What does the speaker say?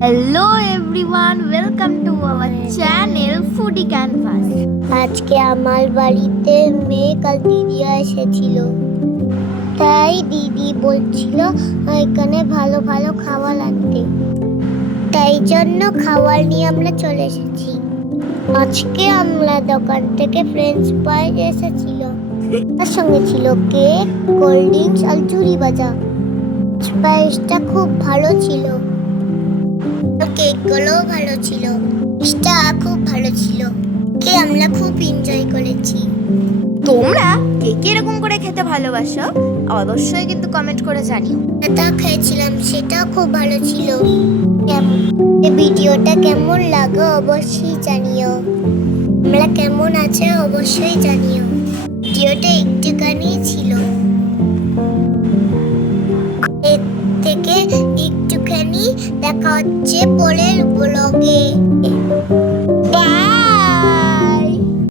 Hello everyone, welcome to our channel Foodie Canvas. আজকে আমার বাড়িতে মেঘ আর দিদি এসেছিল, তাই দিদি বলছিল এখানে ভালো ভালো খাবার আনতে, তাই জন্য খাবার নিয়ে আমরা চলে এসেছি। আজকে আমরা দোকান থেকে ফ্রেঞ্চ ফ্রাই এসেছিল, তার সঙ্গে ছিল কেক, কোল্ড ড্রিঙ্কস আর ঝুড়ি ভাজা। স্পাইসটা খুব ভালো ছিল, কেকগুলো ভালো ছিল, মিষ্টিটা খুব ভালো ছিল। আমরা খুব এনজয় করেছি। তোমরা কে কে এরকম করে খেতে ভালোবাসো অবশ্যই কিন্তু কমেন্ট করে জানিও। যেটা খেয়েছিলাম সেটা খুব ভালো ছিল। এই ভিডিওটা কেমন লাগে অবশ্যই জানিও। আমরা কেমন আছে অবশ্যই জানিও। ভিডিওটা একটুখানি ছিল, এর থেকে একটুখানি দেখা হচ্ছে পরের ব্লগে।